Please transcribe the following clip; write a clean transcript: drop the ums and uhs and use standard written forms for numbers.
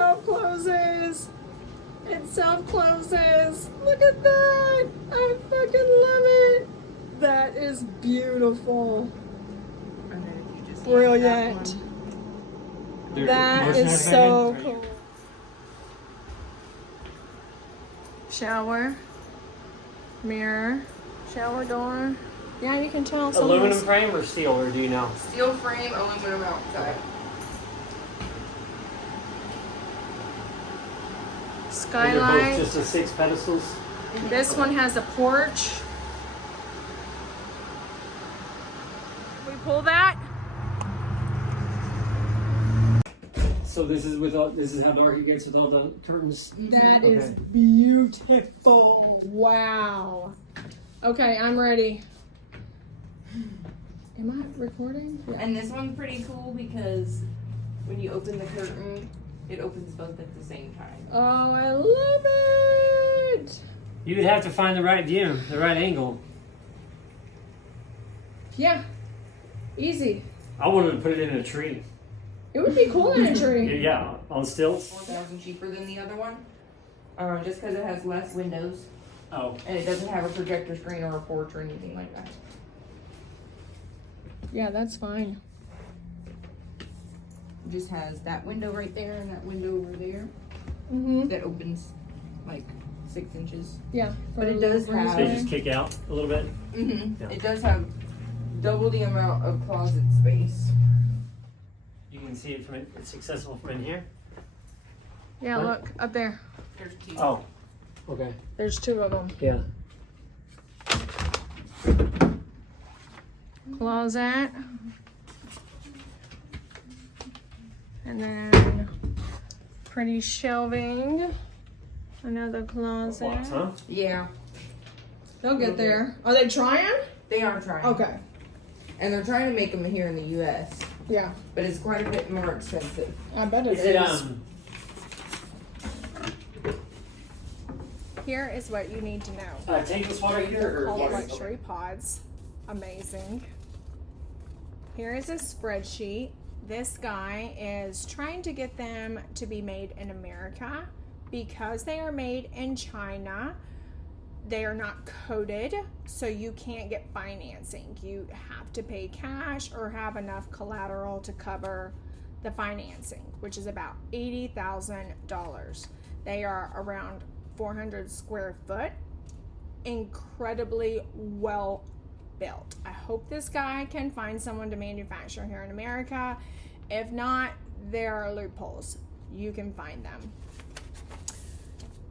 self-closes. It self-closes. Look at that. I fucking love it. That is beautiful. And then if you just Brilliant. That is so cool. Shower. Mirror. Shower door. Yeah, you can tell. Aluminum frame or steel, or do you know? steel frame, aluminum outside. And they're Skylight. both just the 6 pedestals. This one has a porch. We pull that. So this is with all, this is how dark it gets with all the curtains. That is beautiful. Wow. Okay, I'm ready. Am I recording? Yeah. And this one's pretty cool because when you open the curtain, it opens both at the same time. Oh, I love it. You would have to find the right view, the right angle. Yeah. Easy. I wanted to put it in a tree. It would be cool in a tree. Yeah, on stilts. 4,000 cheaper than the other one, just because it has less windows Oh, and it doesn't have a projector screen or a porch or anything like that. Yeah, that's fine. It just has that window right there and that window over there Mm-hmm. that opens like 6 inches. Yeah. But it does have- they just kick out a little bit. Mm-hmm. Yeah. It does have double the amount of closet space. You can see it from it. It's accessible from in here. Yeah, What? look up there. There's 2. Oh, okay. There's 2 of them. Yeah. Closet. And then pretty shelving. Another closet. Box, huh? Yeah, They'll get there. Are they trying? they are trying. Okay. And they're trying to make them here in the U.S., Yeah. but it's quite a bit more expensive. I bet it Is it is. Here is what you need to know. tankless water heater or Called water? luxury pods. Amazing. Here is a spreadsheet. This guy is trying to get them to be made in America because they are made in China. They are not coded, so you can't get financing. You have to pay cash or have enough collateral to cover the financing, which is about $80,000. They are around 400 square foot, incredibly well built. I hope this guy can find someone to manufacture here in America. If not, there are loopholes. You can find them.